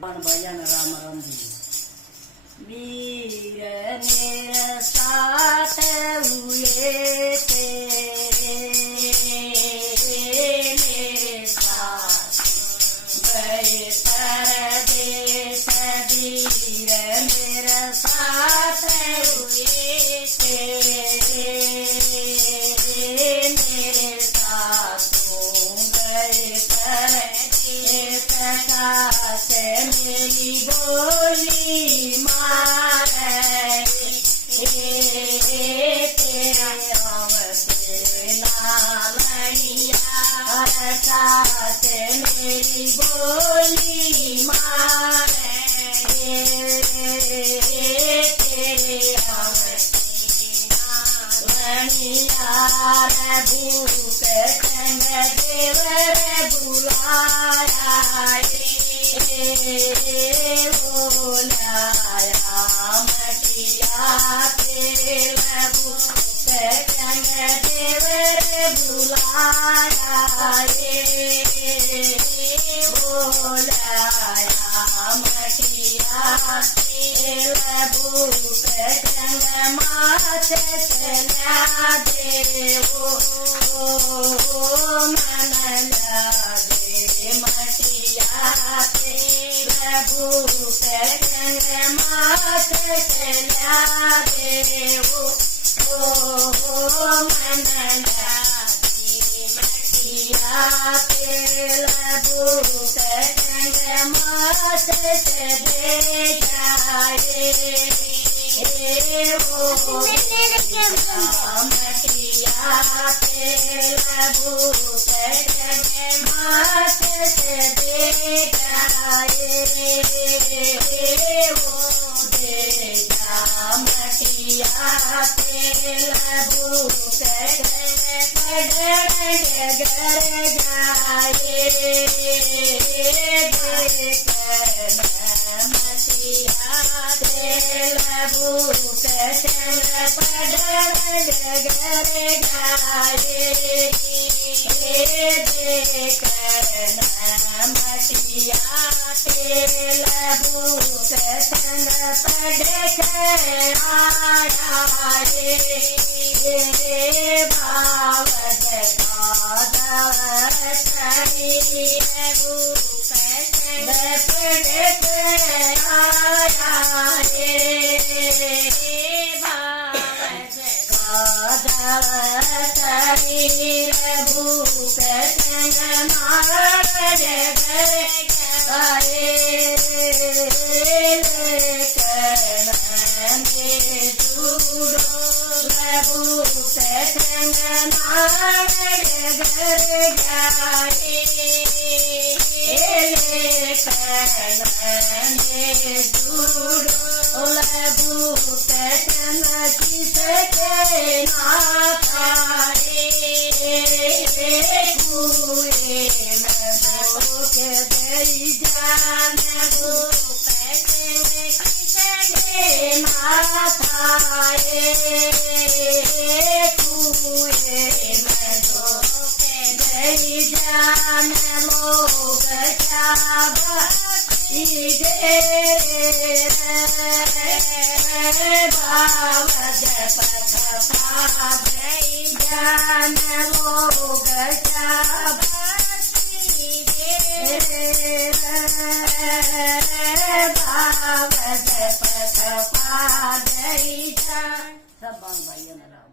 भजन राम राम वीर मेरे साथ हुए तेरे मेरे साथ गए परदेस वीर मेरे साथ हुए तेरे मेरे साथ गए परदेस काश मेरी बोली मारे तेरा काश मेरी बोली मारे तेरे भूख संग देवर बुलाया बोलाया मटिया तेल भूख संग देवर बुलाया बोलाया मटिया तेल भूख संग माथ चला देवो मन लागे मटिया तेल भूख संग माथ चला देवो मन लागे मटिया तेल भूख संग माथ चले जाए मटिया तेल भूख संग माथ चले जाए मटिया तेल भूख संग पढ़ घर जाए मटिया तेल भूख संग पढ़ घर जाए मटिया तेल भूख संग पढ़ भावत शरीर भूख संग मार गए भूख संग मार भूख संग किसके ना पाए हुए मैं भूख गई जान भूख किसके ना पाए हुए मैं भूख गई जान लोग क्या भावत पथ जान लोग भावत पथ पा सब भाई राम।